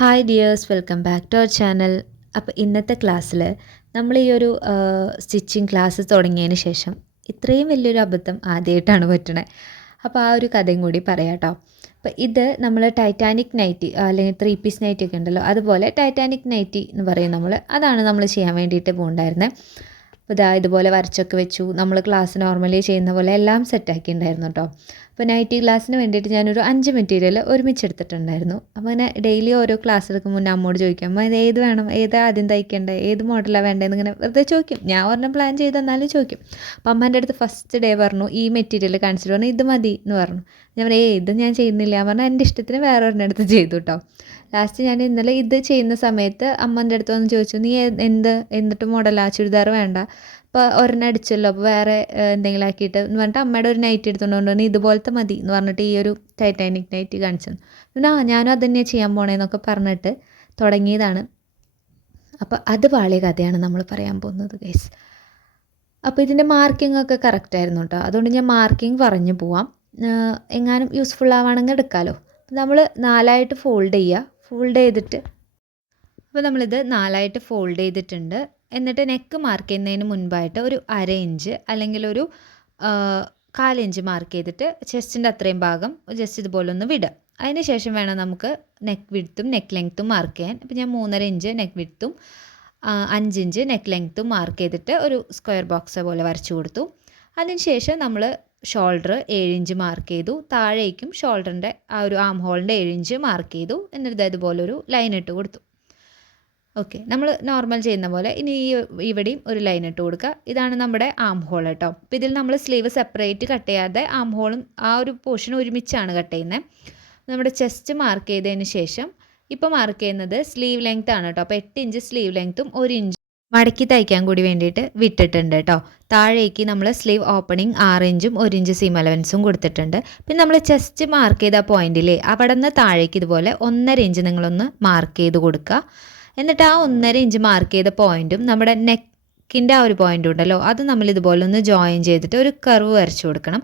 Hi dears, welcome back to our channel. അപ്പോൾ ഇന്നത്തെ ക്ലാസ്സിൽ നമ്മൾ ഈ ഒരു സ്റ്റിച്ചിങ് ക്ലാസ് തുടങ്ങിയതിന് ശേഷം ഇത്രയും വലിയൊരു അബദ്ധം ആദ്യമായിട്ടാണ് പറ്റണേ. അപ്പോൾ ആ ഒരു കഥയും കൂടി പറയാം കേട്ടോ. അപ്പോൾ ഇത് നമ്മൾ ടൈറ്റാനിക് നൈറ്റി അല്ലെങ്കിൽ 3 പീസ് നൈറ്റി ഒക്കെ ഉണ്ടല്ലോ, അതുപോലെ ടൈറ്റാനിക് നൈറ്റി എന്ന് പറയും നമ്മൾ. അതാണ് നമ്മൾ ചെയ്യാൻ വേണ്ടിയിട്ട് പോകണ്ടായിരുന്നത്. അപ്പോൾ ഇതുപോലെ വരച്ചൊക്കെ വെച്ചു. നമ്മൾ ക്ലാസ് നോർമലി ചെയ്യുന്ന പോലെ എല്ലാം സെറ്റാക്കിയിട്ടുണ്ടായിരുന്നു കേട്ടോ. അപ്പോൾ നൈറ്റി ക്ലാസ്സിന് വേണ്ടിയിട്ട് ഞാനൊരു 5 മെറ്റീരിയൽ ഒരുമിച്ചെടുത്തിട്ടുണ്ടായിരുന്നു. അപ്പോൾ അങ്ങനെ ഡെയിലി ഓരോ ക്ലാസ് എടുക്കും മുന്നേ അമ്മോട് ചോദിക്കും, അമ്മ ഇത് ഏത് വേണം, ഏത് ആദ്യം തയ്ക്കേണ്ടത്, ഏത് മോഡലാണ് വേണ്ടതെന്ന് ഇങ്ങനെ വെറുതെ ചോദിക്കും. ഞാൻ ഒരെണ്ണം പ്ലാൻ ചെയ്ത് തന്നാലും ചോദിക്കും. അപ്പോൾ അമ്മേൻ്റെ അടുത്ത് ഫസ്റ്റ് ഡേ പറഞ്ഞു ഈ മെറ്റീരിയൽ കാണിച്ചിട്ട് പറഞ്ഞു ഇത് മതി എന്ന് പറഞ്ഞു. ഞാൻ പറഞ്ഞു ഇത് ഞാൻ ചെയ്യുന്നില്ല പറഞ്ഞാൽ എൻ്റെ ഇഷ്ടത്തിന് വേറെ ഒരെണ്ണം അടുത്ത് ചെയ്തു കേട്ടോ. ലാസ്റ്റ് ഞാൻ ഇന്നലെ ഇത് ചെയ്യുന്ന സമയത്ത് അമ്മൻ്റെ അടുത്ത് വന്ന് ചോദിച്ചു, നീ എന്നിട്ട് മോഡലാണ്, ചുരിദാർ വേണ്ട, അപ്പോൾ ഒരെണ്ണം അടിച്ചല്ലോ, അപ്പോൾ വേറെ എന്തെങ്കിലും ആക്കിയിട്ട് എന്ന് പറഞ്ഞിട്ട് അമ്മയുടെ ഒരു നൈറ്റ് എടുത്തുകൊണ്ട് വന്നു, ഇതുപോലത്തെ മതി എന്ന് പറഞ്ഞിട്ട് ഈ ഒരു ടൈറ്റാനിക് നൈറ്റ് കാണിച്ചു. പിന്നെ ഞാനും അത് തന്നെയാണ് ചെയ്യാൻ പോണേന്നൊക്കെ പറഞ്ഞിട്ട് തുടങ്ങിയതാണ്. അപ്പോൾ അത് പാളിയ കഥയാണ് നമ്മൾ പറയാൻ പോകുന്നത് ഗൈസ്. അപ്പോൾ ഇതിൻ്റെ മാർക്കിംഗ് ഒക്കെ കറക്റ്റായിരുന്നു കേട്ടോ. അതുകൊണ്ട് ഞാൻ മാർക്കിംഗ് പറഞ്ഞു പോവാം, എങ്ങാനും യൂസ്ഫുൾ ആവുകയാണെങ്കിൽ എടുക്കാമല്ലോ. നമ്മൾ 4ആയിട്ട് ഫോൾഡ് ചെയ്യുക. ഫോൾഡ് ചെയ്തിട്ട് അപ്പോൾ നമ്മളിത് 4ആയിട്ട് ഫോൾഡ് ചെയ്തിട്ടുണ്ട്. എന്നിട്ട് നെക്ക് മാർക്ക് ചെയ്യുന്നതിന് മുൻപായിട്ട് ഒരു 1/2 ഇഞ്ച് അല്ലെങ്കിൽ ഒരു 1/4 ഇഞ്ച് മാർക്ക് ചെയ്തിട്ട് ചെസ്റ്റിൻ്റെ അത്രയും ഭാഗം ജസ്റ്റ് ഇതുപോലെ ഒന്ന് വിടുക. അതിന് ശേഷം വേണം നമുക്ക് നെക്ക് വിഡ്ത്തും നെക്ക് ലെങ്ത്തും മാർക്ക് ചെയ്യാൻ. അപ്പോൾ ഞാൻ 3.5 ഇഞ്ച് നെക്ക് വിഡ്ത്തും 5 ഇഞ്ച് നെക്ക് ലെങ്ത്തും മാർക്ക് ചെയ്തിട്ട് ഒരു സ്ക്വയർ ബോക്സ് പോലെ വരച്ചു കൊടുത്തു. അതിന് ശേഷം നമ്മൾ ഷോൾഡർ 7 ഇഞ്ച് മാർക്ക് ചെയ്തു. താഴേക്കും ഷോൾഡറിൻ്റെ ആ ഒരു ആം ഹോളിൻ്റെ 7 ഇഞ്ച് മാർക്ക് ചെയ്തു. എന്നിട്ട് ഇതുപോലെ ഒരു ലൈൻ ഇട്ട് കൊടുത്തു. ഓക്കെ, നമ്മൾ നോർമൽ ചെയ്യുന്ന പോലെ ഇനി ഇവിടെയും ഒരു ലൈൻ ഇട്ട് കൊടുക്കുക. ഇതാണ് നമ്മുടെ ആം ഹോൾ കേട്ടോ. അപ്പോൾ ഇതിൽ നമ്മൾ സ്ലീവ് സെപ്പറേറ്റ് കട്ട് ചെയ്യാതെ ആം ഹോളും ആ ഒരു പോർഷൻ ഒരുമിച്ചാണ് കട്ട് ചെയ്യുന്നത്. നമ്മുടെ ചെസ്റ്റ് മാർക്ക് ചെയ്തതിന് ശേഷം ഇപ്പോൾ മാർക്ക് ചെയ്യുന്നത് സ്ലീവ് ലെങ്ത് ആണ് കേട്ടോ. അപ്പോൾ 8 ഇഞ്ച് സ്ലീവ് ലെങ്ത്തും 1 ഇഞ്ച് മടക്കി തയ്ക്കാൻ കൂടി വേണ്ടിയിട്ട് വിട്ടിട്ടുണ്ട് കേട്ടോ. താഴേക്ക് നമ്മൾ സ്ലീവ് ഓപ്പണിങ് 6 ഇഞ്ചും 1 ഇഞ്ച് സീം അലവൻസും കൊടുത്തിട്ടുണ്ട്. പിന്നെ നമ്മൾ ചെസ്റ്റ് മാർക്ക് ചെയ്ത പോയിന്റിൽ അവിടെ നിന്ന് താഴേക്ക് ഇതുപോലെ 1.5 ഇഞ്ച് നിങ്ങളൊന്ന് മാർക്ക് ചെയ്ത് കൊടുക്കുക. എന്നിട്ട് ആ 1.5 ഇഞ്ച് മാർക്ക് ചെയ്ത പോയിന്റും നമ്മുടെ നെക്കിൻ്റെ ആ ഒരു പോയിന്റും ഉണ്ടല്ലോ, അത് നമ്മൾ ഇതുപോലെ ഒന്ന് ജോയിൻ ചെയ്തിട്ട് ഒരു കർവ് വരച്ചു കൊടുക്കണം.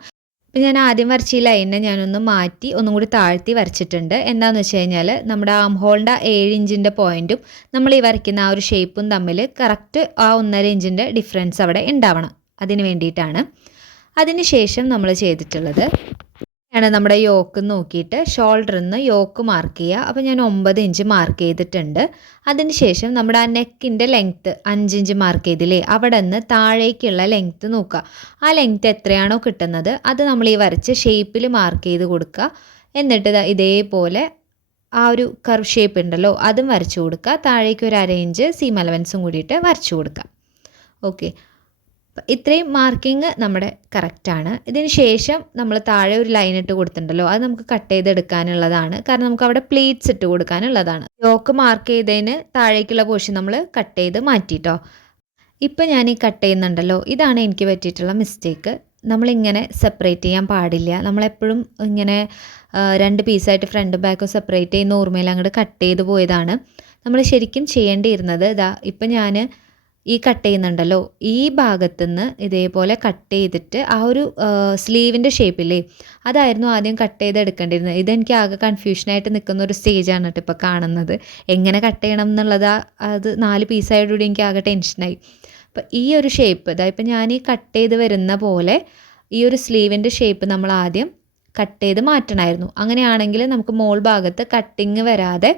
അപ്പോൾ ഞാൻ ആദ്യം വരച്ച ഈ ലൈനിനെ ഞാനൊന്ന് മാറ്റി ഒന്നും കൂടി താഴ്ത്തി വരച്ചിട്ടുണ്ട്. എന്താണെന്ന് വെച്ച് കഴിഞ്ഞാൽ നമ്മുടെ ആം ഹോളിൻ്റെ 7 ഇഞ്ചിൻ്റെ പോയിന്റും നമ്മൾ ഈ വരയ്ക്കുന്ന ആ ഒരു ഷേപ്പും തമ്മിൽ കറക്റ്റ് ആ 1.5 ഇഞ്ചിൻ്റെ ഡിഫറൻസ് അവിടെ ഉണ്ടാവണം. അതിന് വേണ്ടിയിട്ടാണ്. അതിന് ശേഷം നമ്മൾ ചെയ്തിട്ടുള്ളത് ആണ് നമ്മുടെ യോക്ക് നോക്കിയിട്ട് ഷോൾഡറിൽ നിന്ന് യോക്ക് മാർക്ക് ചെയ്യുക. അപ്പോൾ ഞാൻ 9 ഇഞ്ച് മാർക്ക് ചെയ്തിട്ടുണ്ട്. അതിന് ശേഷം നമ്മുടെ ആ നെക്കിൻ്റെ ലെങ്ത്ത് 5 ഇഞ്ച് മാർക്ക് ചെയ്തില്ലേ, അവിടെ നിന്ന് താഴേക്കുള്ള ലെങ്ത്ത് നോക്കുക. ആ ലെങ്ത്ത് എത്രയാണോ കിട്ടുന്നത് അത് നമ്മൾ ഈ വരച്ച ഷേപ്പിൽ മാർക്ക് ചെയ്ത് കൊടുക്കുക. എന്നിട്ട് ഇതേപോലെ ആ ഒരു കർവ് ഷേപ്പ് ഉണ്ടല്ലോ അതും വരച്ചു കൊടുക്കുക. താഴേക്ക് ഒരു 1/2 ഇഞ്ച് സീം അലവൻസും കൂടിയിട്ട് വരച്ചു കൊടുക്കുക. ഓക്കെ, ഇത്രയും മാർക്കിങ് നമ്മുടെ കറക്റ്റാണ്. ഇതിന് ശേഷം നമ്മൾ താഴെ ഒരു ലൈൻ ഇട്ട് കൊടുത്തിട്ടുണ്ടല്ലോ, അത് നമുക്ക് കട്ട് ചെയ്തെടുക്കാനുള്ളതാണ്. കാരണം നമുക്ക് അവിടെ പ്ലീറ്റ്സ് ഇട്ട് കൊടുക്കാനുള്ളതാണ്. യോക്ക് മാർക്ക് ചെയ്തതിന് താഴേക്കുള്ള പോർഷൻ നമ്മൾ കട്ട് ചെയ്ത് മാറ്റിട്ടോ. ഇപ്പം ഞാൻ ഈ കട്ട് ചെയ്യുന്നുണ്ടല്ലോ, ഇതാണ് എനിക്ക് പറ്റിയിട്ടുള്ള മിസ്റ്റേക്ക്. നമ്മളിങ്ങനെ സെപ്പറേറ്റ് ചെയ്യാൻ പാടില്ല. നമ്മളെപ്പോഴും ഇങ്ങനെ 2 പീസായിട്ട് ഫ്രണ്ടും ബാക്കും സെപ്പറേറ്റ് ചെയ്യുന്ന ഓർമ്മയിൽ അങ്ങോട്ട് കട്ട് ചെയ്ത് പോയതാണ്. നമ്മൾ ശരിക്കും ചെയ്യേണ്ടിയിരുന്നത് ഇപ്പം ഞാൻ ഈ കട്ട് ചെയ്യുന്നുണ്ടല്ലോ, ഈ ഭാഗത്തുനിന്ന് ഇതേപോലെ കട്ട് ചെയ്തിട്ട് ആ ഒരു സ്ലീവിൻ്റെ ഷേപ്പില്ലേ അതായിരുന്നു ആദ്യം കട്ട് ചെയ്ത് എടുക്കേണ്ടിയിരുന്നത്. ഇതെനിക്ക് ആകെ കൺഫ്യൂഷനായിട്ട് നിൽക്കുന്ന ഒരു സ്റ്റേജാണ് കേട്ടോ ഇപ്പോൾ കാണുന്നത്. എങ്ങനെ കട്ട് ചെയ്യണം എന്നുള്ളത് അത് 4 പീസായതോടെ എനിക്ക് ആകെ ടെൻഷനായി. അപ്പോൾ ഈ ഒരു ഷേപ്പ് ഇപ്പം ഞാൻ ഈ കട്ട് ചെയ്ത് വരുന്ന പോലെ ഈ ഒരു സ്ലീവിൻ്റെ ഷേപ്പ് നമ്മൾ ആദ്യം കട്ട് ചെയ്ത് മാറ്റണമായിരുന്നു. അങ്ങനെയാണെങ്കിൽ നമുക്ക് മോൾ ഭാഗത്ത് കട്ടിങ് വരാതെ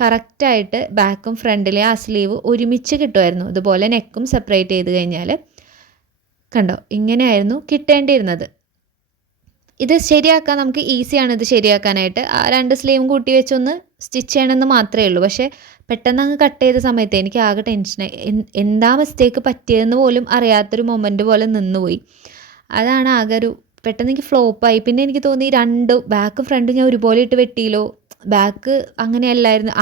കറക്റ്റായിട്ട് ബാക്കും ഫ്രണ്ടിലെ ആ സ്ലീവ് ഒരുമിച്ച് കിട്ടുമായിരുന്നു. ഇതുപോലെ നെക്കും സെപ്പറേറ്റ് ചെയ്ത് കഴിഞ്ഞാൽ കണ്ടോ ഇങ്ങനെയായിരുന്നു കിട്ടേണ്ടിയിരുന്നത്. ഇത് ശരിയാക്കാൻ നമുക്ക് ഈസിയാണ്. ഇത് ശരിയാക്കാനായിട്ട് ആ 2 സ്ലീവും കൂട്ടി വെച്ചൊന്ന് സ്റ്റിച്ച് ചെയ്യണമെന്ന് മാത്രമേ ഉള്ളൂ. പക്ഷേ പെട്ടെന്ന് അങ്ങ് കട്ട് ചെയ്ത സമയത്ത് എനിക്ക് ആകെ ടെൻഷനായി. എന്താ മിസ്റ്റേക്ക് പറ്റിയതെന്ന് പോലും അറിയാത്തൊരു മൊമെൻ്റ് പോലെ നിന്നുപോയി. അതാണ് ആകെ ഒരു പെട്ടെന്ന് എനിക്ക് ഫ്ലോപ്പായി. പിന്നെ എനിക്ക് തോന്നി 2 ബാക്കും ഫ്രണ്ടും ഞാൻ ഒരുപോലെ ഇട്ട് വെട്ടിയില്ലോ, ബാക്ക് അങ്ങനെയല്ലായിരുന്നു.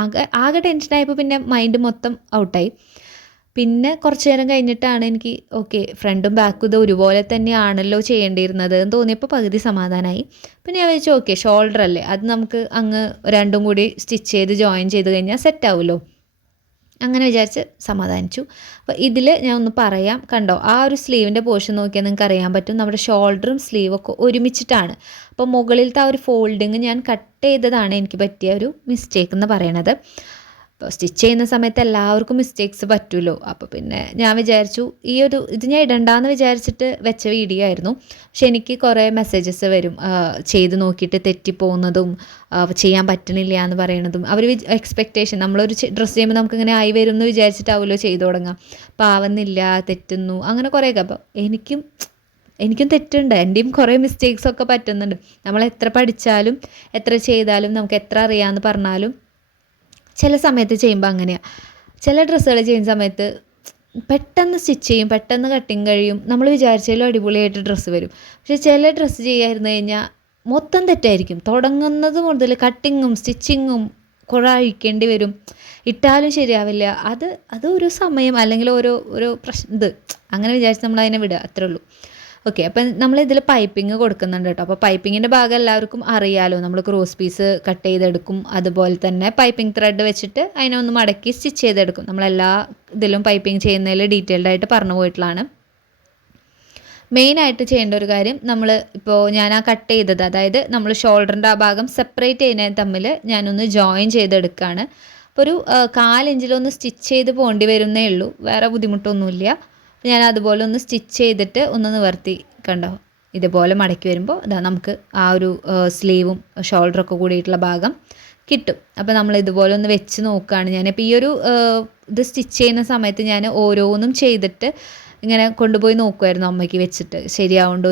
ആകെ ടെൻഷനായപ്പോൾ പിന്നെ മൈൻഡ് മൊത്തം ഔട്ടായി. പിന്നെ കുറച്ച് നേരം കഴിഞ്ഞിട്ടാണ് എനിക്ക് ഓക്കെ ഫ്രണ്ടും ബാക്കും ഇത് ഒരുപോലെ തന്നെയാണല്ലോ ചെയ്യേണ്ടിയിരുന്നത് എന്ന് തോന്നിയപ്പോൾ പകുതി സമാധാനമായി. പിന്നെ ഞാൻ വെച്ചു ഓക്കെ ഷോൾഡർ അല്ലേ, അത് നമുക്ക് അങ്ങ് 2ഉം കൂടി സ്റ്റിച്ച് ചെയ്ത് ജോയിൻ ചെയ്ത് കഴിഞ്ഞാൽ സെറ്റാവുമല്ലോ. അങ്ങനെ വിചാരിച്ച് സമാധാനിച്ചു. അപ്പോൾ ഇതിൽ ഞാൻ ഒന്ന് പറയാം. കണ്ടോ, ആ ഒരു സ്ലീവിൻ്റെ പോർഷൻ നോക്കിയാൽ നിങ്ങൾക്ക് അറിയാൻ പറ്റും നമ്മുടെ ഷോൾഡറും സ്ലീവൊക്കെ ഒരുമിച്ചിട്ടാണ്. അപ്പോൾ മുകളിലത്തെ ആ ഒരു ഫോൾഡിങ് ഞാൻ കട്ട് ചെയ്തതാണ് എനിക്ക് പറ്റിയ ഒരു മിസ്റ്റേക്ക് എന്ന് പറയണത്. അപ്പോൾ സ്റ്റിച്ച് ചെയ്യുന്ന സമയത്ത് എല്ലാവർക്കും മിസ്റ്റേക്സ് പറ്റുമല്ലോ. അപ്പോൾ പിന്നെ ഞാൻ വിചാരിച്ചു ഇത് ഞാൻ ഇടണ്ടാന്ന് വിചാരിച്ചിട്ട് വെച്ച വീഡിയോ ആയിരുന്നു. പക്ഷെ എനിക്ക് കുറേ മെസ്സേജസ് വരും, ചെയ്ത് നോക്കിയിട്ട് തെറ്റിപ്പോകുന്നതും ചെയ്യാൻ പറ്റണില്ല എന്ന് പറയണതും. അവർ എക്സ്പെക്റ്റേഷൻ, നമ്മളൊരു ഡ്രസ്സ് ചെയ്യുമ്പോൾ നമുക്കിങ്ങനെ ആയി വരും എന്ന് വിചാരിച്ചിട്ടാവുമല്ലോ ചെയ്തു തുടങ്ങാം. അപ്പോൾ ആവുന്നില്ല, തെറ്റുന്നു, അങ്ങനെ കുറേയൊക്കെ. അപ്പോൾ എനിക്കും തെറ്റുണ്ട്, എൻ്റെയും കുറേ മിസ്റ്റേക്സൊക്കെ പറ്റുന്നുണ്ട്. നമ്മൾ എത്ര പഠിച്ചാലും എത്ര ചെയ്താലും നമുക്ക് എത്ര അറിയാമെന്ന് പറഞ്ഞാലും ചില സമയത്ത് ചെയ്യുമ്പോൾ അങ്ങനെയാണ്. ചില ഡ്രസ്സുകൾ ചെയ്യുന്ന സമയത്ത് പെട്ടെന്ന് സ്റ്റിച്ച് ചെയ്യും, പെട്ടെന്ന് കട്ടിങ് കഴിയും, നമ്മൾ വിചാരിച്ചാലും അടിപൊളിയായിട്ട് ഡ്രസ്സ് വരും. പക്ഷേ ചില ഡ്രസ്സ് ചെയ്യാതിരുന്നു കഴിഞ്ഞാൽ മൊത്തം തെറ്റായിരിക്കും. തുടങ്ങുന്നത് മുതൽ കട്ടിങ്ങും സ്റ്റിച്ചിങ്ങും കുറെ അഴിക്കേണ്ടി വരും, ഇട്ടാലും ശരിയാവില്ല. അത് ഒരു സമയം അല്ലെങ്കിൽ ഓരോ പ്രശ്നം അങ്ങനെ വിചാരിച്ച് നമ്മളതിനെ വിടുക, അത്രേ ഉള്ളൂ. ഓക്കെ, അപ്പം നമ്മളിതിൽ പൈപ്പിംഗ് കൊടുക്കുന്നുണ്ട് കേട്ടോ. അപ്പോൾ പൈപ്പിങ്ങിൻ്റെ ഭാഗം എല്ലാവർക്കും അറിയാമല്ലോ, നമ്മൾ ക്രോസ് പീസ് കട്ട് ചെയ്തെടുക്കും, അതുപോലെ തന്നെ പൈപ്പിംഗ് ത്രെഡ് വെച്ചിട്ട് അതിനെ ഒന്ന് മടക്കി സ്റ്റിച്ച് ചെയ്തെടുക്കും. നമ്മളെല്ലാ ഇതിലും പൈപ്പിംഗ് ചെയ്യുന്നതിൽ ഡീറ്റെയിൽഡ് ആയിട്ട് പറഞ്ഞു പോയിട്ടുള്ളതാണ്. മെയിനായിട്ട് ചെയ്യേണ്ട ഒരു കാര്യം, ഞാൻ ആ കട്ട് ചെയ്തത്, അതായത് നമ്മൾ ഷോൾഡറിൻ്റെ ആ ഭാഗം സെപ്പറേറ്റ് ചെയ്യുന്നതിന് തമ്മിൽ ഞാനൊന്ന് ജോയിൻ ചെയ്തെടുക്കുകയാണ്. അപ്പോൾ ഒരു 1/4 ഇഞ്ചിലൊന്ന് സ്റ്റിച്ച് ചെയ്ത് പോകേണ്ടി വരുന്നേ ഉള്ളൂ, വേറെ ബുദ്ധിമുട്ടൊന്നുമില്ല. ഞാൻ അതുപോലെ ഒന്ന് സ്റ്റിച്ച് ചെയ്തിട്ട് ഒന്ന് നിവർത്തി, കണ്ടോ, ഇതുപോലെ മടക്കി വരുമ്പോൾ നമുക്ക് ആ ഒരു സ്ലീവും ഷോൾഡറൊക്കെ കൂടിയിട്ടുള്ള ഭാഗം കിട്ടും. അപ്പോൾ നമ്മൾ ഇതുപോലെ ഒന്ന് വെച്ച് നോക്കുകയാണ് ഞാൻ. അപ്പോൾ ഈ ഒരു ഇത് സ്റ്റിച്ച് ചെയ്യുന്ന സമയത്ത് ഞാൻ ഓരോന്നും ചെയ്തിട്ട് ഇങ്ങനെ കൊണ്ടുപോയി നോക്കുമായിരുന്നു അമ്മയ്ക്ക് വെച്ചിട്ട്, ശരിയാവുണ്ടോ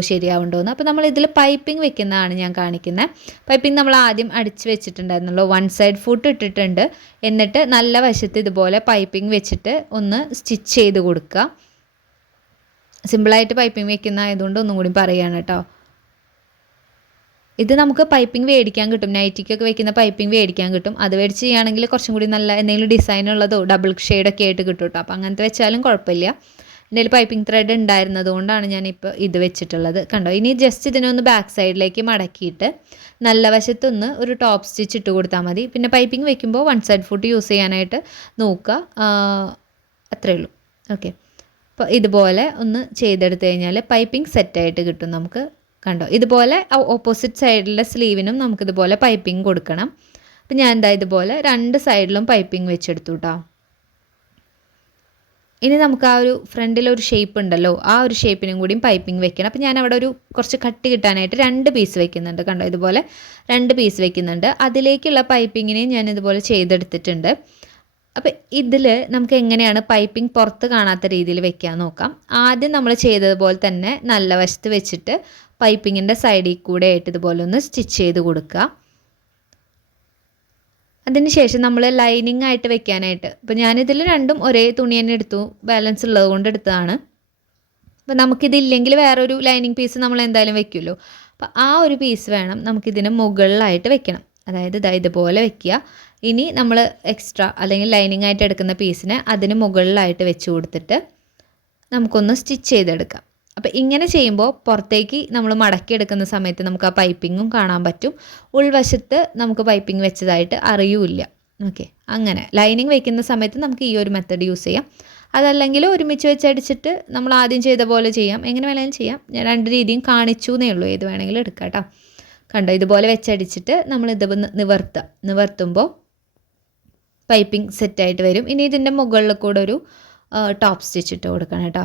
എന്ന്. അപ്പോൾ നമ്മൾ ഇതിൽ പൈപ്പിംഗ് വെക്കുന്നതാണ് ഞാൻ കാണിക്കുന്നത്. പൈപ്പിംഗ് നമ്മൾ ആദ്യം അടിച്ച് വെച്ചിട്ടുണ്ടായിരുന്നല്ലോ, 1 സൈഡ് ഫുട്ട് ഇട്ടിട്ടുണ്ട്. എന്നിട്ട് നല്ല വശത്ത് ഇതുപോലെ പൈപ്പിംഗ് വെച്ചിട്ട് ഒന്ന് സ്റ്റിച്ച് ചെയ്ത് കൊടുക്കുക. സിമ്പിളായിട്ട് പൈപ്പിംഗ് വെക്കുന്ന ആയതുകൊണ്ട് ഒന്നും കൂടി പറയുകയാണ് കേട്ടോ. ഇത് നമുക്ക് പൈപ്പിംഗ് മേടിക്കാൻ കിട്ടും, നൈറ്റിക്കൊക്കെ വെക്കുന്ന പൈപ്പിംഗ് മേടിക്കാൻ കിട്ടും. അത് മേടിച്ച് ചെയ്യുകയാണെങ്കിൽ കുറച്ചും കൂടി നല്ല എന്തെങ്കിലും ഡിസൈൻ ഉള്ളതോ ഡബിൾ ഷെയ്ഡൊക്കെ ആയിട്ട് കിട്ടും കേട്ടോ. അപ്പോൾ അങ്ങനത്തെ വെച്ചാലും കുഴപ്പമില്ല. എൻ്റെ കയ്യിൽ പൈപ്പിംഗ് ത്രെഡ് ഉണ്ടായിരുന്നത് കൊണ്ടാണ് ഞാനിപ്പോൾ ഇത് വെച്ചിട്ടുള്ളത്. കണ്ടോ, ഇനി ജസ്റ്റ് ഇതിനൊന്ന് ബാക്ക് സൈഡിലേക്ക് മടക്കിയിട്ട് നല്ല വശത്തൊന്ന് ഒരു ടോപ്പ് സ്റ്റിച്ച് ഇട്ട് കൊടുത്താൽ മതി. പിന്നെ പൈപ്പിംഗ് വെക്കുമ്പോൾ 1 സൈഡ് ഫുട്ട് യൂസ് ചെയ്യാനായിട്ട് നോക്കുക, അത്രയേ ഉള്ളൂ. ഓക്കെ, അപ്പോൾ ഇതുപോലെ ഒന്ന് ചെയ്തെടുത്ത് കഴിഞ്ഞാൽ പൈപ്പിംഗ് സെറ്റായിട്ട് കിട്ടും നമുക്ക്. കണ്ടോ, ഇതുപോലെ ഓപ്പോസിറ്റ് സൈഡിലെ സ്ലീവിനും നമുക്കിതുപോലെ പൈപ്പിംഗ് കൊടുക്കണം. അപ്പോൾ ഞാൻ ഇതുപോലെ 2 സൈഡിലും പൈപ്പിംഗ് വെച്ചെടുത്തു കേട്ടോ. ഇനി നമുക്ക് ആ ഒരു ഫ്രണ്ടിലൊരു ഷേപ്പ് ഉണ്ടല്ലോ, ആ ഒരു ഷേപ്പിനും കൂടിയും പൈപ്പിംഗ് വെക്കണം. അപ്പോൾ ഞാൻ അവിടെ കുറച്ച് കട്ടി കിട്ടാനായിട്ട് 2 പീസ് വെക്കുന്നുണ്ട്. കണ്ടോ, ഇതുപോലെ 2 പീസ് വെക്കുന്നുണ്ട്. അതിലേക്കുള്ള പൈപ്പിങ്ങിനെ ഞാൻ ഇതുപോലെ ചെയ്തെടുത്തിട്ടുണ്ട്. അപ്പോൾ ഇതിൽ നമുക്ക് എങ്ങനെയാണ് പൈപ്പിംഗ് പുറത്ത് കാണാത്ത രീതിയിൽ വെക്കാൻ നോക്കാം. ആദ്യം നമ്മൾ ചെയ്തതുപോലെ തന്നെ നല്ല വശത്ത് വെച്ചിട്ട് പൈപ്പിങ്ങിൻ്റെ സൈഡിൽ കൂടെ ആയിട്ട് ഇതുപോലെ ഒന്ന് സ്റ്റിച്ച് ചെയ്ത് കൊടുക്കുക. അതിനുശേഷം നമ്മൾ ലൈനിങ് ആയിട്ട് വെക്കാനായിട്ട്, ഇപ്പോൾ ഞാനിതിൽ രണ്ടും ഒരേ തുണി തന്നെ എടുത്തു, ബാലൻസ് ഉള്ളത് കൊണ്ട് എടുത്തതാണ്. അപ്പോൾ നമുക്കിതില്ലെങ്കിൽ വേറൊരു ലൈനിങ് പീസ് നമ്മൾ എന്തായാലും വെക്കുമല്ലോ. അപ്പോൾ ആ ഒരു പീസ് വേണം നമുക്കിതിന് മുകളിലായിട്ട് വെക്കണം. അതായത് ഇതുപോലെ വെക്കുക. ഇനി നമ്മൾ എക്സ്ട്രാ അല്ലെങ്കിൽ ലൈനിങ് ആയിട്ട് എടുക്കുന്ന പീസിനെ അതിന് മുകളിലായിട്ട് വെച്ച് കൊടുത്തിട്ട് നമുക്കൊന്ന് സ്റ്റിച്ച് ചെയ്തെടുക്കാം. അപ്പോൾ ഇങ്ങനെ ചെയ്യുമ്പോൾ പുറത്തേക്ക് നമ്മൾ മടക്കിയെടുക്കുന്ന സമയത്ത് നമുക്ക് ആ പൈപ്പിങ്ങും കാണാൻ പറ്റും, ഉൾവശത്ത് നമുക്ക് പൈപ്പിംഗ് വെച്ചതായിട്ട് അറിയൂല. ഓക്കെ, അങ്ങനെ ലൈനിങ് വയ്ക്കുന്ന സമയത്ത് നമുക്ക് ഈ ഒരു മെത്തഡ് യൂസ് ചെയ്യാം. അതല്ലെങ്കിൽ ഒരുമിച്ച് വെച്ചടിച്ചിട്ട് നമ്മൾ ആദ്യം ചെയ്ത പോലെ ചെയ്യാം, എങ്ങനെ വേണമെങ്കിലും ചെയ്യാം. ഞാൻ 2 രീതിയും കാണിച്ചു എന്നേ ഉള്ളൂ, ഏത് വേണമെങ്കിലും എടുക്കാം കേട്ടോ. കണ്ടോ, ഇതുപോലെ വെച്ചടിച്ചിട്ട് നമ്മൾ ഇത് നിവർത്തുമ്പോൾ പൈപ്പിംഗ് സെറ്റായിട്ട് വരും. ഇനി ഇതിൻ്റെ മുകളിൽ കൂടെ ഒരു ടോപ്പ് സ്റ്റിച്ച് ഇട്ട് കൊടുക്കണം കേട്ടോ.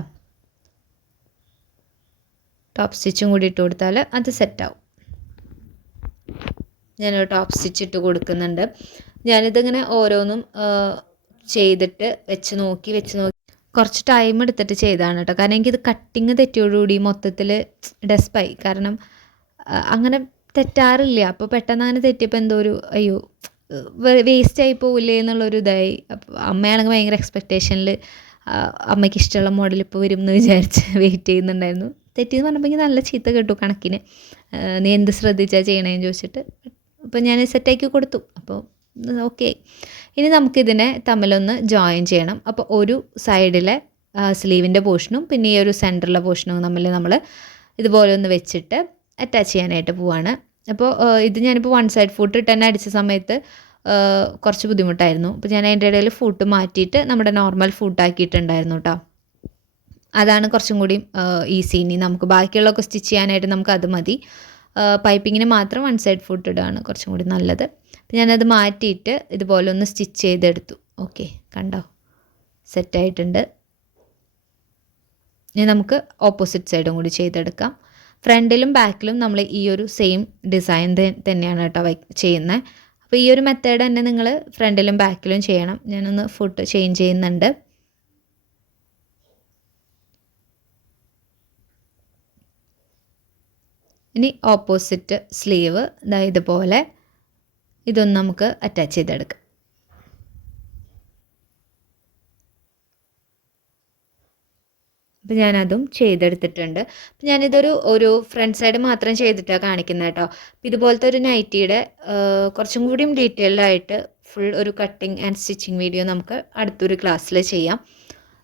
ടോപ്പ് സ്റ്റിച്ചും കൂടി ഇട്ട് കൊടുത്താൽ അത് സെറ്റാവും. ഞാനൊരു ടോപ്പ് സ്റ്റിച്ച് ഇട്ട് കൊടുക്കുന്നുണ്ട്. ഞാനിതിങ്ങനെ ഓരോന്നും ചെയ്തിട്ട് വെച്ച് നോക്കി കുറച്ച് ടൈം എടുത്തിട്ട് ചെയ്തതാണ് കേട്ടോ. കാരണം എനിക്കിത് കട്ടിങ് തെറ്റിയോടുകൂടി മൊത്തത്തിൽ ഡെസ്പായി. കാരണം അങ്ങനെ തെറ്റാറില്ല, അപ്പോൾ പെട്ടെന്ന് അങ്ങനെ തെറ്റിയപ്പോൾ എന്തോ ഒരു അയ്യോ വേസ്റ്റായി പോവില്ലേ എന്നുള്ളൊരു ഇതായി. അപ്പോൾ അമ്മയാണെങ്കിൽ ഭയങ്കര എക്സ്പെക്റ്റേഷനിൽ അമ്മയ്ക്ക് ഇഷ്ടമുള്ള മോഡൽ ഇപ്പോൾ വരും എന്ന് വിചാരിച്ച് വെയിറ്റ് ചെയ്യുന്നുണ്ടായിരുന്നു. തെറ്റിയെന്ന് പറഞ്ഞപ്പോൾ എനിക്ക് നല്ല ചീത്ത കേട്ടു കണക്കിന്. നീ എന്ത് ശ്രദ്ധിച്ചാൽ ചെയ്യണേന്ന് ചോദിച്ചിട്ട്. അപ്പോൾ ഞാൻ സെറ്റാക്കി കൊടുത്തു. അപ്പോൾ ഓക്കെ, ഇനി നമുക്കിതിനെ തമ്മിലൊന്ന് ജോയിൻ ചെയ്യണം. അപ്പോൾ ഒരു സൈഡിലെ സ്ലീവിൻ്റെ പോർഷനും പിന്നെ ഈ ഒരു സെൻറ്ററിലെ പോർഷനും തമ്മിൽ നമ്മൾ ഇതുപോലെ ഒന്ന് വെച്ചിട്ട് അറ്റാച്ച് ചെയ്യാനായിട്ട് പോവാണ്. അപ്പോൾ ഇത് ഞാനിപ്പോൾ 1 സൈഡ് ഫുട്ട് ഇട്ട് തന്നെ അടിച്ച സമയത്ത് കുറച്ച് ബുദ്ധിമുട്ടായിരുന്നു. അപ്പോൾ ഞാൻ അതിൻ്റെ ഇടയിൽ ഫൂട്ട് മാറ്റിയിട്ട് നമ്മുടെ നോർമൽ ഫൂട്ടാക്കിയിട്ടുണ്ടായിരുന്നു കേട്ടോ. അതാണ് കുറച്ചും കൂടി ഈസി. ഇനി നമുക്ക് ബാക്കിയുള്ളതൊക്കെ സ്റ്റിച്ച് ചെയ്യാനായിട്ട് നമുക്ക് അത് മതി. പൈപ്പിങ്ങിന് മാത്രം വൺ സൈഡ് ഫൂട്ട് ഇടുകയാണ് കുറച്ചും കൂടി നല്ലത്. അപ്പോൾ ഞാനത് മാറ്റിയിട്ട് ഇതുപോലെ ഒന്ന് സ്റ്റിച്ച് ചെയ്തെടുത്തു. ഓക്കെ, കണ്ടോ, സെറ്റായിട്ടുണ്ട്. ഇനി നമുക്ക് ഓപ്പോസിറ്റ് സൈഡും കൂടി ചെയ്തെടുക്കാം. ഫ്രണ്ടിലും ബാക്കിലും നമ്മൾ ഈ ഒരു സെയിം ഡിസൈൻ തന്നെയാണ് കേട്ടോ ചെയ്യുന്നത്. അപ്പോൾ ഈ ഒരു മെത്തേഡ് തന്നെ നിങ്ങൾ ഫ്രണ്ടിലും ബാക്കിലും ചെയ്യണം. ഞാനൊന്ന് ഫുട്ട് ചേഞ്ച് ചെയ്യുന്നുണ്ട്. ഇനി ഓപ്പോസിറ്റ് സ്ലീവ് ഇതുപോലെ ഇതൊന്ന് നമുക്ക് അറ്റാച്ച് ചെയ്തെടുക്കാം. അപ്പോൾ ഞാനതും ചെയ്തെടുത്തിട്ടുണ്ട്. അപ്പോൾ ഞാനിതൊരു ഫ്രണ്ട് സൈഡ് മാത്രം ചെയ്തിട്ടാണ് കാണിക്കുന്നത് കേട്ടോ. അപ്പോൾ ഇതുപോലത്തെ ഒരു നൈറ്റിയുടെ കുറച്ചും കൂടിയും ഡീറ്റെയിൽഡ് ആയിട്ട് ഫുൾ ഒരു കട്ടിങ് ആൻഡ് സ്റ്റിച്ചിങ് വീഡിയോ നമുക്ക് അടുത്തൊരു ക്ലാസ്സിൽ ചെയ്യാം.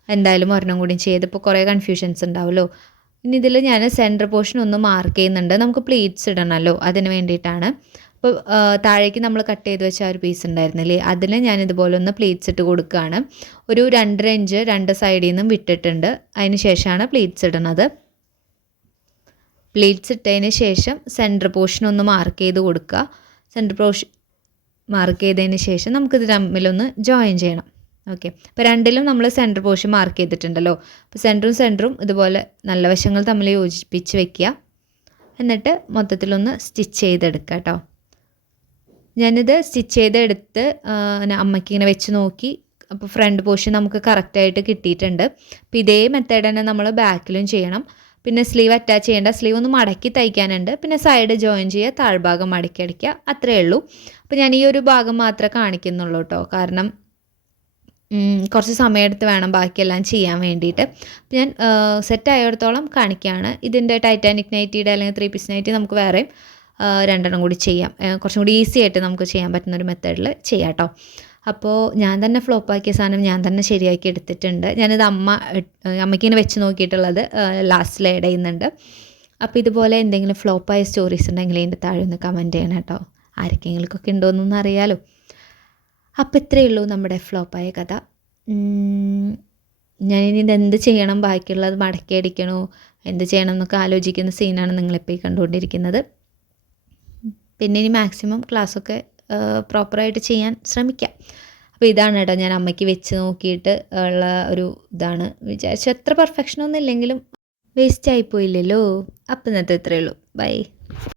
എന്തായാലും ഒരെണ്ണം കൂടി ചെയ്തപ്പോൾ കുറേ കൺഫ്യൂഷൻസ് ഉണ്ടാവുമല്ലോ. ഇനി ഇതിൽ ഞാൻ സെൻറ്റർ പോർഷൻ ഒന്ന് മാർക്ക് ചെയ്യുന്നുണ്ട്. നമുക്ക് പ്ലീറ്റ്സ് ഇടണമല്ലോ, അതിന് വേണ്ടിയിട്ടാണ്. അപ്പോൾ താഴേക്ക് നമ്മൾ കട്ട് ചെയ്ത് വെച്ച ഒരു പീസ് ഉണ്ടായിരുന്നില്ലേ, അതിൽ ഞാൻ ഇതുപോലെ ഒന്ന് പ്ലീറ്റ്സ് ഇട്ട് കൊടുക്കുകയാണ്. ഒരു 2.5 ഇഞ്ച് രണ്ട് സൈഡിൽ നിന്നും വിട്ടിട്ടുണ്ട്. അതിന് ശേഷമാണ് പ്ലീറ്റ്സ് ഇടുന്നത്. പ്ലീറ്റ്സ് ഇട്ടതിന് ശേഷം സെൻറ്റർ പോർഷൻ ഒന്ന് മാർക്ക് ചെയ്ത് കൊടുക്കുക. സെൻറ്റർ പോർഷൻ മാർക്ക് ചെയ്തതിന് ശേഷം നമുക്കിത് തമ്മിലൊന്ന് ജോയിൻ ചെയ്യണം. ഓക്കെ, അപ്പോൾ രണ്ടിലും നമ്മൾ സെൻറ്റർ പോർഷൻ മാർക്ക് ചെയ്തിട്ടുണ്ടല്ലോ. അപ്പോൾ സെൻറ്ററും ഇതുപോലെ നല്ല വശങ്ങൾ തമ്മിൽ യോജിപ്പിച്ച് വെക്കുക. എന്നിട്ട് മൊത്തത്തിലൊന്ന് സ്റ്റിച്ച് ചെയ്തെടുക്കുക കേട്ടോ. ഞാനിത് സ്റ്റിച്ച് ചെയ്തെടുത്ത് അമ്മയ്ക്ക് ഇങ്ങനെ വെച്ച് നോക്കി. അപ്പോൾ ഫ്രണ്ട് പോർഷൻ നമുക്ക് കറക്റ്റായിട്ട് കിട്ടിയിട്ടുണ്ട്. അപ്പോൾ ഇതേ മെത്തേഡ് തന്നെ നമ്മൾ ബാക്കിലും ചെയ്യണം. പിന്നെ സ്ലീവ് അറ്റാച്ച് ചെയ്യേണ്ട, സ്ലീവ് ഒന്ന് മടക്കി തയ്ക്കാനുണ്ട്. പിന്നെ സൈഡ് ജോയിൻ ചെയ്യുക, താഴ്ഭാഗം മടക്കി അടിക്കുക, അത്രയേ ഉള്ളൂ. അപ്പോൾ ഞാൻ ഈ ഒരു ഭാഗം മാത്രമേ കാണിക്കുന്നുള്ളൂ കേട്ടോ, കാരണം കുറച്ച് സമയമെടുത്ത് വേണം ബാക്കിയെല്ലാം ചെയ്യാൻ വേണ്ടിയിട്ട്. അപ്പോൾ ഞാൻ സെറ്റായിടത്തോളം കാണിക്കുകയാണ്. ഇതിൻ്റെ ടൈറ്റാനിക് നൈറ്റിയുടെ അല്ലെങ്കിൽ 3 പീസ് നൈറ്റി നമുക്ക് വേറെയും 2 കൂടി ചെയ്യാം. കുറച്ചും കൂടി ഈസി ആയിട്ട് നമുക്ക് ചെയ്യാൻ പറ്റുന്നൊരു മെത്തേഡിൽ ചെയ്യാം കേട്ടോ. അപ്പോൾ ഞാൻ തന്നെ ഫ്ലോപ്പാക്കിയ സാധനം ഞാൻ തന്നെ ശരിയാക്കി എടുത്തിട്ടുണ്ട്. ഞാനിത് അമ്മയ്ക്ക് ഇങ്ങനെ വെച്ച് നോക്കിയിട്ടുള്ളത് ലാസ്റ്റിൽ ആഡ് ചെയ്യുന്നുണ്ട്. അപ്പോൾ ഇതുപോലെ എന്തെങ്കിലും ഫ്ലോപ്പായ സ്റ്റോറീസ് ഉണ്ടെങ്കിൽ അതിൻ്റെ താഴെ ഒന്ന് കമൻറ്റ് ചെയ്യണം കേട്ടോ. ആർക്കെങ്കിലുമൊക്കെ ഉണ്ടോയെന്നൊന്നും അറിയാലോ. അപ്പോൾ ഇത്രയേ ഉള്ളൂ നമ്മുടെ ഫ്ലോപ്പായ കഥ. ഞാനിനി ഇതെന്ത് ചെയ്യണം, ബാക്കിയുള്ളത് മടക്കി അടിക്കണോ, എന്ത് ചെയ്യണം എന്നൊക്കെ ആലോചിക്കുന്ന സീനാണ് നിങ്ങളിപ്പോൾ ഈ കണ്ടുകൊണ്ടിരിക്കുന്നത്. പിന്നെ ഇനി മാക്സിമം ക്ലാസ്സൊക്കെ പ്രോപ്പറായിട്ട് ചെയ്യാൻ ശ്രമിക്കാം. അപ്പോൾ ഇതാണ് കേട്ടോ ഞാൻ അമ്മയ്ക്ക് വെച്ച് നോക്കിയിട്ട് ഉള്ള ഒരു ഇതാണ്. വിചാരിച്ചു എത്ര പെർഫെക്ഷനൊന്നും ഇല്ലെങ്കിലും വേസ്റ്റ് ആയിപ്പോയില്ലല്ലോ. അപ്പം ഇന്നത്തെ ഇത്രയേ ഉള്ളൂ. ബൈ.